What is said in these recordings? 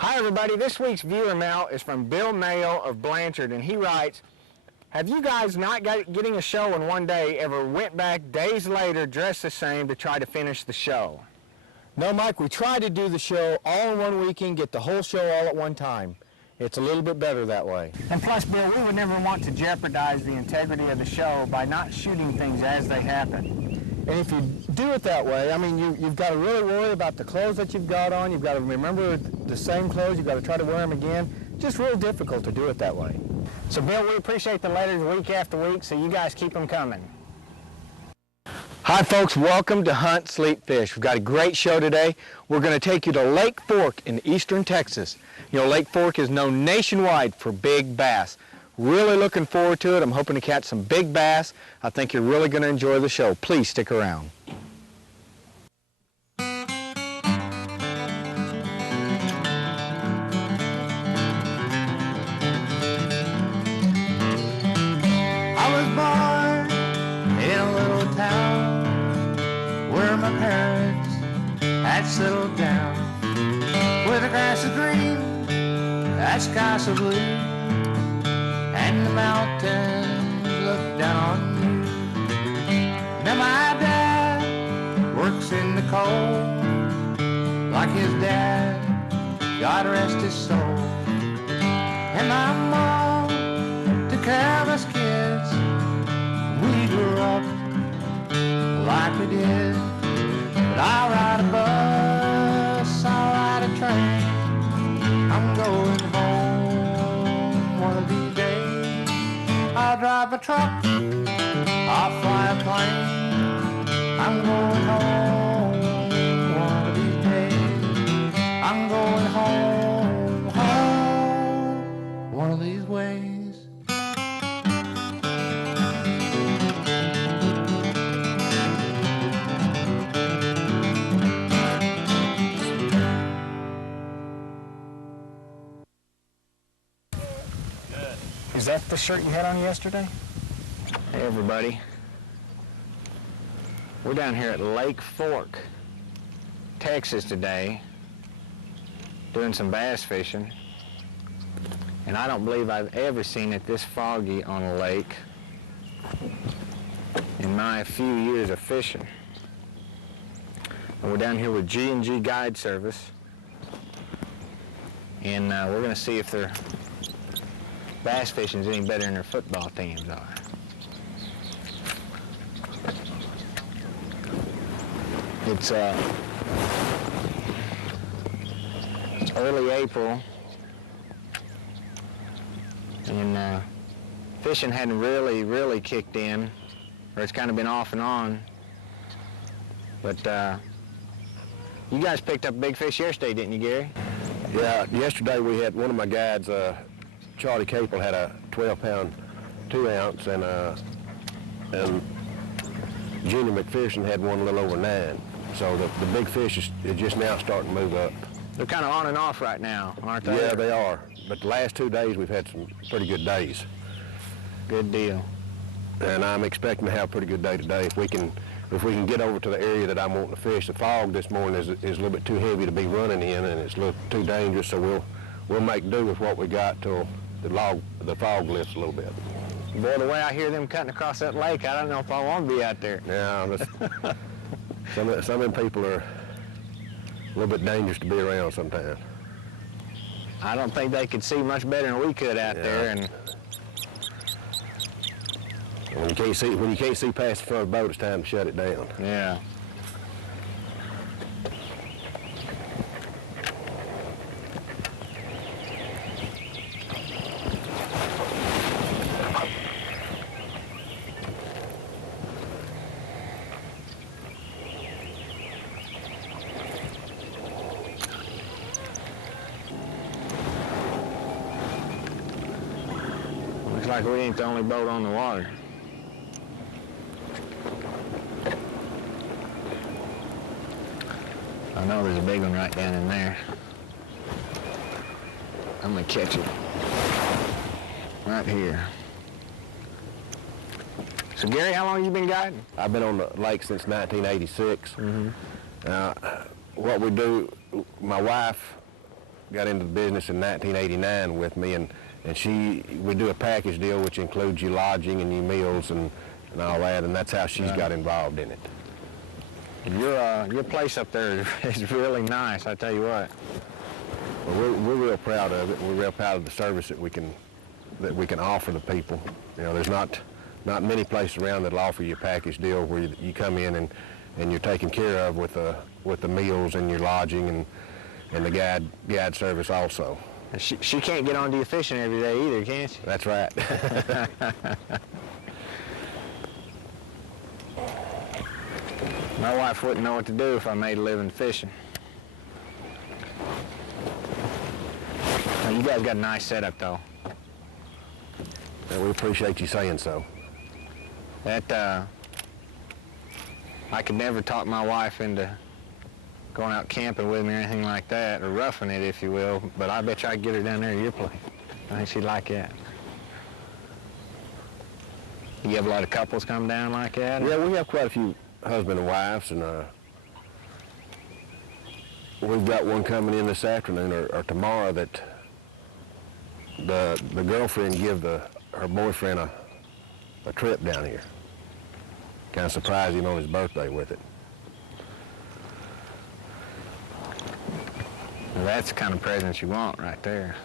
Hi everybody, this week's viewer mail is from Bill Mayo of Blanchard, and he writes, have you guys not getting a show in one day ever went back days later dressed the same to try to finish the show? No, Mike, we tried to do the show all in one weekend, get the whole show all at one time. It's a little bit better that way. And plus, Bill, we would never want to jeopardize the integrity of the show by not shooting things as they happen. And if you do it that way, I mean, you've got to really worry about the clothes that you've got on. You've got to remember the same clothes. You've got to try to wear them again. Just real difficult to do it that way. So, Bill, we appreciate the letters week after week, so you guys keep them coming. Hi, folks. Welcome to Hunt, Sleep, Fish. We've got a great show today. We're going to take you to Lake Fork in eastern Texas. You know, Lake Fork is known nationwide for big bass. Really looking forward to it. I'm hoping to catch some big bass. I think you're really going to enjoy the show. Please stick around. I was born in a little town where my parents had settled down, where the grass is green, that sky so blue, and the mountains look down on you. Now my dad works in the coal like his dad, God rest his soul. And my mom took care of us kids. We grew up like we did. But I'll ride a bus, I'll ride a train. I'm going home one of these days. I'll drive a truck, I'll fly a plane. I'm going home one of these days. I'm going home, home one of these ways. Is that the shirt you had on yesterday? Hey, everybody. We're down here at Lake Fork, Texas today, doing some bass fishing. And I don't believe I've ever seen it this foggy on a lake in my few years of fishing. And we're down here with G&G Guide Service, and we're going to see if their bass fishing is any better than their football teams are. It's early April, and fishing hadn't really kicked in, or it's kind of been off and on. But you guys picked up big fish yesterday, didn't you, Gary? Yeah, yesterday we had one of my guides, Charlie Capel, had a 12-pound 2-ounce, and Junior McPherson had one a little over 9. So the big fish is just now starting to move up. They're kind of on and off right now, aren't they? Yeah, they are. But the last 2 days we've had some pretty good days. Good deal. And I'm expecting to have a pretty good day today. If we can get over to the area that I'm wanting to fish. The fog this morning is a little bit too heavy to be running in, and it's a little too dangerous. So we'll make do with what we got till the fog lifts a little bit. Boy, the way I hear them cutting across that lake, I don't know if I want to be out there. Yeah, some of them people are a little bit dangerous to be around sometimes. I don't think they could see much better than we could out there. And when you can't see past the front of the boat, it's time to shut it down. yeah. Looks like we ain't the only boat on the water. I know there's a big one right down in there. I'm gonna catch it right here. So Gary, how long have you been guiding? I've been on the lake since 1986. What we do, my wife got into the business in 1989 with me, and we do a package deal which includes your lodging and your meals and all that, and that's how she's got involved in it. Your place up there is really nice, I tell you what. Well, we're real proud of it. We're real proud of the service that we can offer the people. You know, there's not many places around that'll offer you a package deal where you come in and you're taken care of with the meals and your lodging and the guide service also. She can't get on to you fishing every day either, can she? That's right. My wife wouldn't know what to do if I made a living fishing. Now, you guys got a nice setup, though. And we appreciate you saying so. That, I could never talk my wife into going out camping with me or anything like that, or roughing it, if you will, but I bet you I could get her down there to your place. I think she'd like that. You have a lot of couples come down like that? Yeah, we have quite a few husband and wives, and we've got one coming in this afternoon or tomorrow that the girlfriend give her boyfriend a trip down here. Kind of surprised him on his birthday with it. Well, that's the kind of presents you want right there.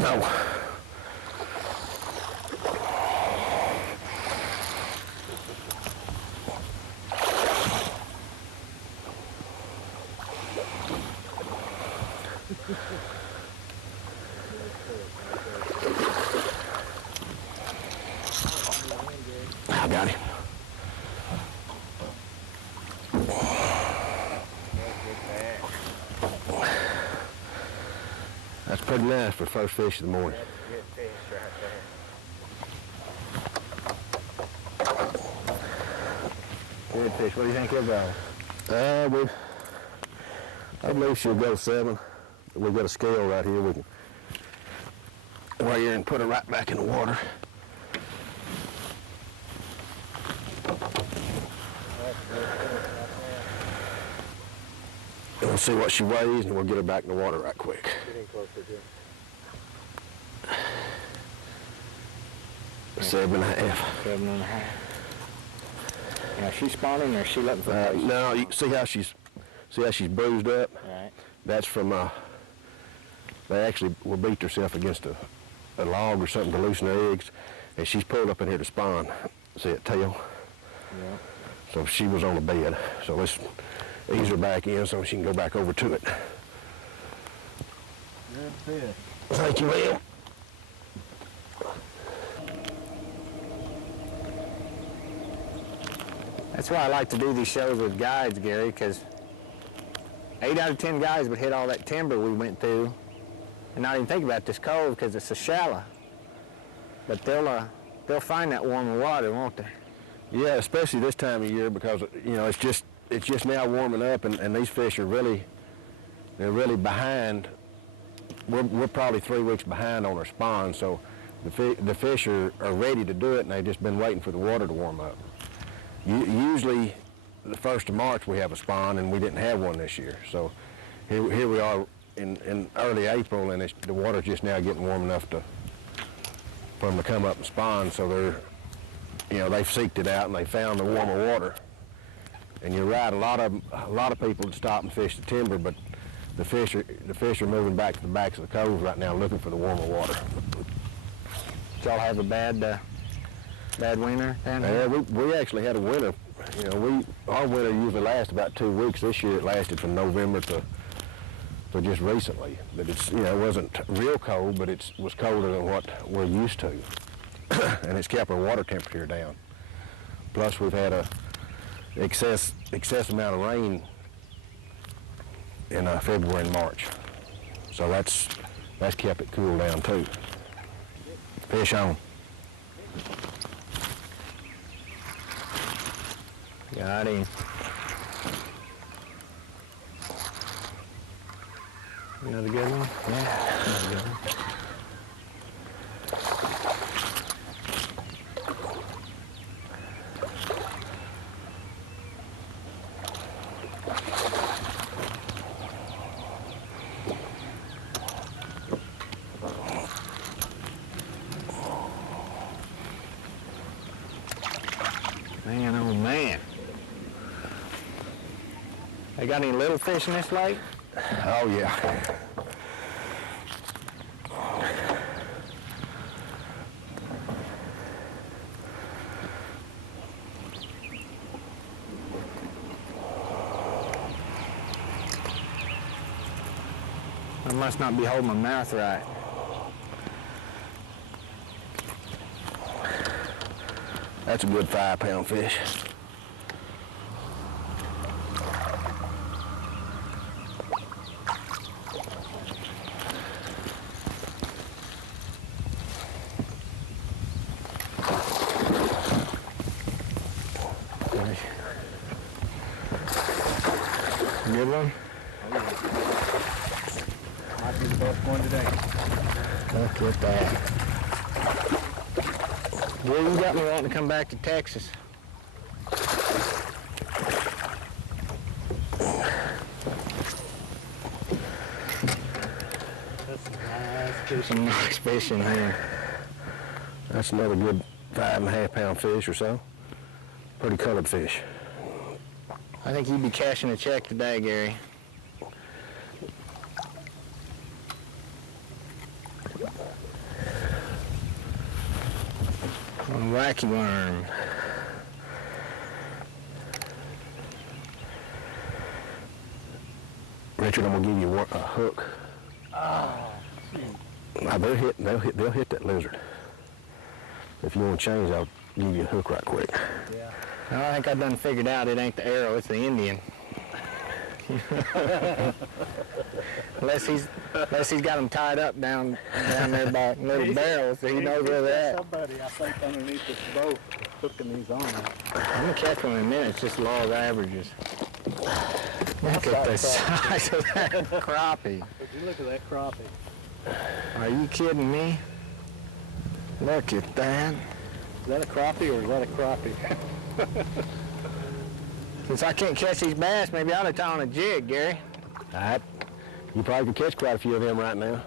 No. I got him. That's pretty nice for first fish of the morning. Good fish right there. Good fish. What do you think he'll go? I believe she'll go 7. We've got a scale right here. We can weigh her and put her right back in the water. And we'll see what she weighs, and we'll get her back in the water right quick. Get in closer, Jim. 7.5. 7.5. Now, is she spawning or is she letting for fish? No, you see how she's bruised up? Right. That's from they actually will beat herself against a log or something to loosen her eggs, and she's pulled up in here to spawn. See that tail? Yeah. So she was on the bed. So let's ease her back in so she can go back over to it. Good fish. Thank you, Will. That's why I like to do these shows with guides, Gary, because 8 out of 10 guys would hit all that timber we went through and not even think about this cove because it's so shallow. But they'll find that warmer water, won't they? Yeah, especially this time of year because it's just now warming up, and these fish are really behind. We're probably 3 weeks behind on our spawn, so the fish are ready to do it, and they've just been waiting for the water to warm up. Usually the 1st of March we have a spawn, and we didn't have one this year. So here we are in early April, and the water's just now getting warm enough for them to come up and spawn. So they've seeked it out and they found the warmer water. And you're right, a lot of people would stop and fish the timber, but the fish are moving back to the backs of the coves right now looking for the warmer water. Did y'all have a bad winter down here? Yeah, we actually had a winter. Our winter usually lasts about 2 weeks. This year it lasted from November to just recently. But it wasn't real cold, but it was colder than what we're used to. and it's kept our water temperature down. Plus, we've had a excess amount of rain in February and March, so that's kept it cool down too. Fish on. Got him. Another good one? Yeah, another good one. Man, oh man. They got any little fish in this lake? Oh yeah. I must not be holding my mouth right. That's a good 5-pound fish. Good one? Might be the best one today. Look at that. Well, you got me wanting to come back to Texas. Some nice fish in here. That's another good 5.5-pound fish or so. Pretty colored fish. I think you'd be cashing a check today, Gary. A wacky worm. Richard, I'm gonna give you a hook. Oh, Now they'll hit that lizard. If you want to change, I'll give you a hook right quick. yeah. No, I think I done figured out it ain't the arrow, it's the Indian. unless he's got them tied up down there by little barrels, so he knows where they're at. Somebody, I think, underneath this boat hooking these on. I'm gonna catch one in a minute. It's just law of averages. Look at the size of that crappie. Would you look at that crappie? Are you kidding me? Look at that. Is that a crappie or is that a crappie? Since I can't catch these bass, maybe I ought to tie on a jig, Gary. All right. You probably could catch quite a few of them right now.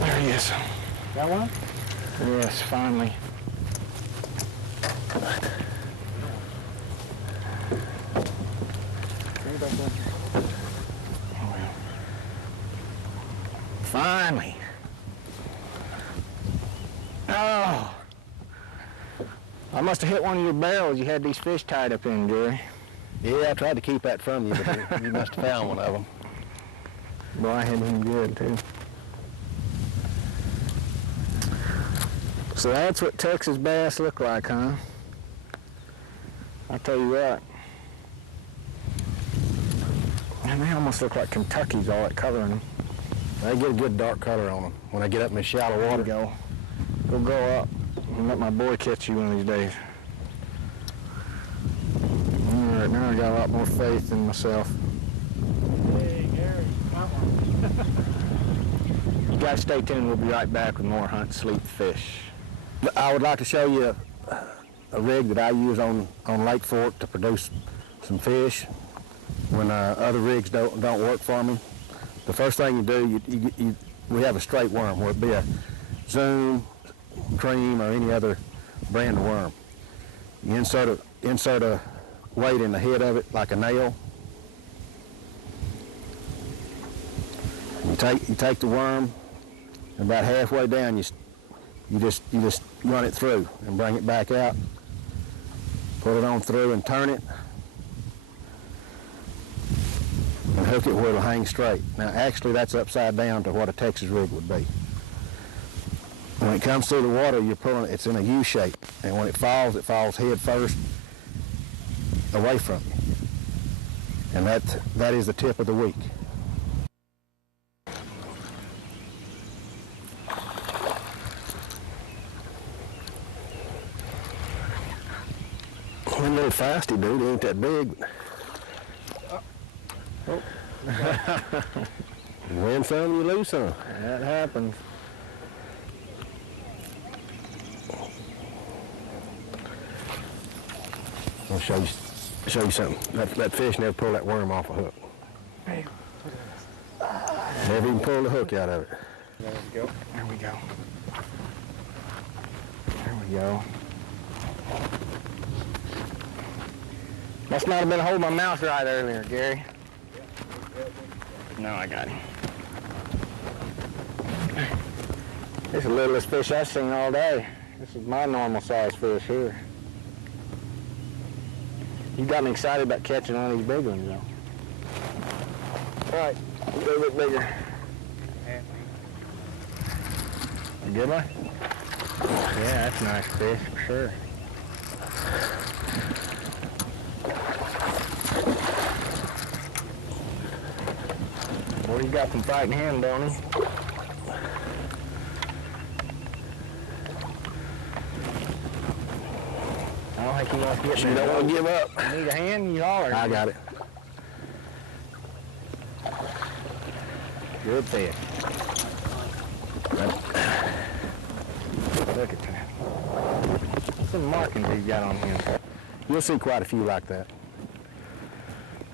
There he is. That one? Yes, finally. Finally. Oh. I must have hit one of your barrels you had these fish tied up in, Gary. Yeah, I tried to keep that from you, but you must have found one of them. Boy, I had him good, too. So that's what Texas bass look like, huh? I'll tell you what. Man, they almost look like Kentucky's, all that color in them. They get a good dark color on them when they get up in the shallow There water. you go. Go grow up and let my boy catch you one of these days. All right, now I got a lot more faith in myself. Hey, Gary, got one. You guys stay tuned. We'll be right back with more Hunt, Sleep, Fish. I would like to show you a rig that I use on Lake Fork to produce some fish when other rigs don't work for me. The first thing you do, we have a straight worm, where it be a Zoom, Cream, or any other brand of worm. You insert a weight in the head of it like a nail. You take the worm, and about halfway down, you just run it through and bring it back out. Put it on through and turn it, and hook it where it'll hang straight. Now actually that's upside down to what a Texas rig would be. When it comes through the water, you're pulling it's in a U shape, and when it falls head first away from you. And that is the tip of the week. A little feisty dude, he ain't that big. Oh. You win some, you lose some. That happens. I'll show you something. That fish never pulled that worm off a hook. Never even pulled the hook out of it. There we go. There we go. There we go. Must not have been holding my mouth right earlier, Gary. No, I got him. This is the littlest fish I've seen all day. This is my normal size fish here. You got me excited about catching one of these big ones, though. All right, a little bit bigger. A good one? Yeah, that's a nice fish for sure. Boy, you got some fighting him, don't he? I don't think he wants to get me. You don't want to give up. You need a hand, you holler. I got it. Good fish. Look at that. What's the markings he's got on him? You'll see quite a few like that.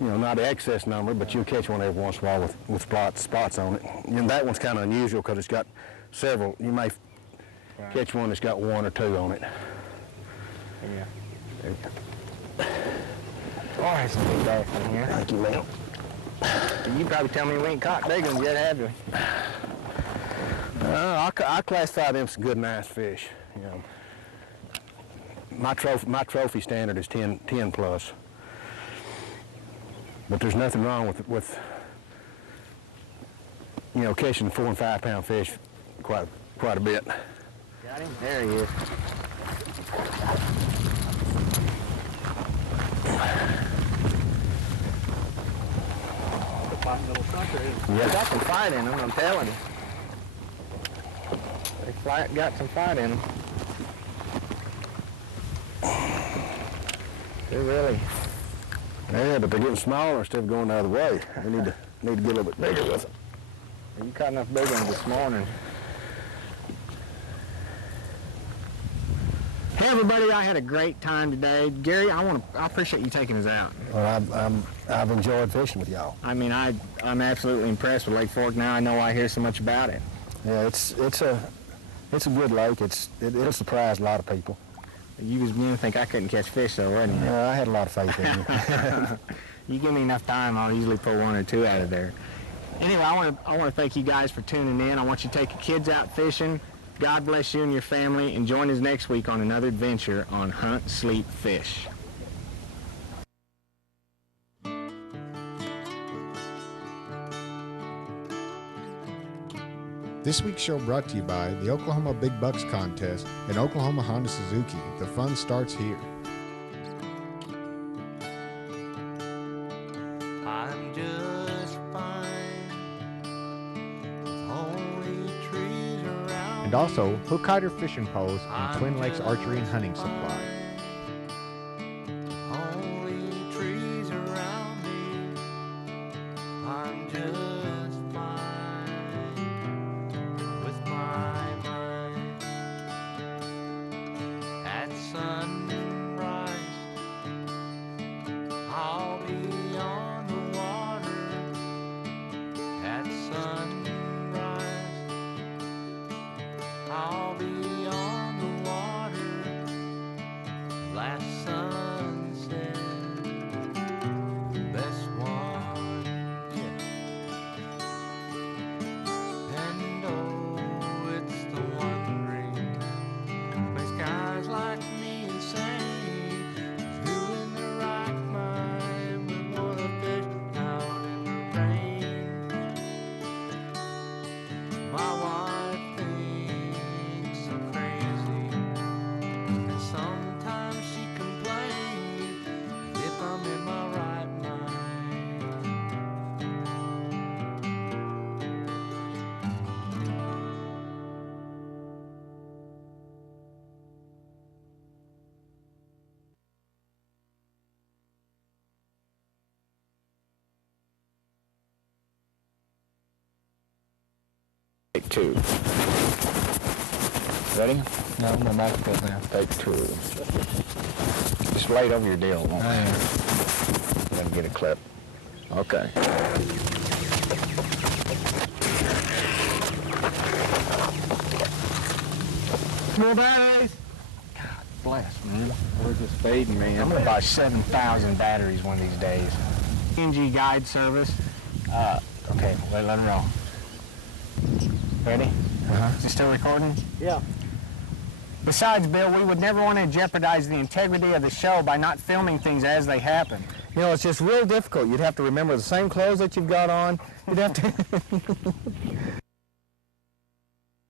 You know, not the excess number, but you'll catch one every once in a while with spots on it. And that one's kind of unusual because it's got several. You may catch one that's got one or two on it. Yeah. There you go. Oh, that's a big bass in here. Thank you, man. You probably tell me we ain't caught big ones yet, have you? I classify them some good, nice fish. You know, my trophy standard is 10 plus. But there's nothing wrong with you know, catching 4 and 5 pound fish quite a bit. Got him? There he is. Little sucker. Yeah. They got some fight in them, I'm telling you. They got some fight in them. They really. Yeah, but they're getting smaller instead of going the other way. We need to get a little bit bigger with them. You caught enough big ones this morning. Hey everybody, I had a great time today. Gary, I appreciate you taking us out. Well, I've enjoyed fishing with y'all. I mean, I'm absolutely impressed with Lake Fork now. I know I hear so much about it. Yeah, it's a good lake. It'll surprise a lot of people. You was beginning to think I couldn't catch fish though, wasn't you? Yeah, I had a lot of faith in you. You give me enough time, I'll usually pull one or two out of there. Anyway, I want to thank you guys for tuning in. I want you to take your kids out fishing. God bless you and your family, and join us next week on another adventure on Hunt, Sleep, Fish. This week's show brought to you by the Oklahoma Big Bucks Contest and Oklahoma Honda Suzuki. The fun starts here. I'm just fine with only trees around And also Hook Hider Fishing Poles and Twin Lakes Archery and Hunting Supply. only trees around me. I'm just fine with my mind. At sunrise, I'll be on the water. At sunrise, I'll be on the water. Take 2. Ready? No, my microphone's down. Take 2. Just lay it over your deal. Won't I am. Let me get a clip. Okay. More batteries. God bless, man. We're just fading, man. I'm gonna buy 7,000 batteries one of these days. CNG guide service. Okay, let it roll. Ready? Is it still recording? Yeah. Besides, Bill, we would never want to jeopardize the integrity of the show by not filming things as they happen. You know, it's just real difficult. You'd have to remember the same clothes that you've got on. You'd have to...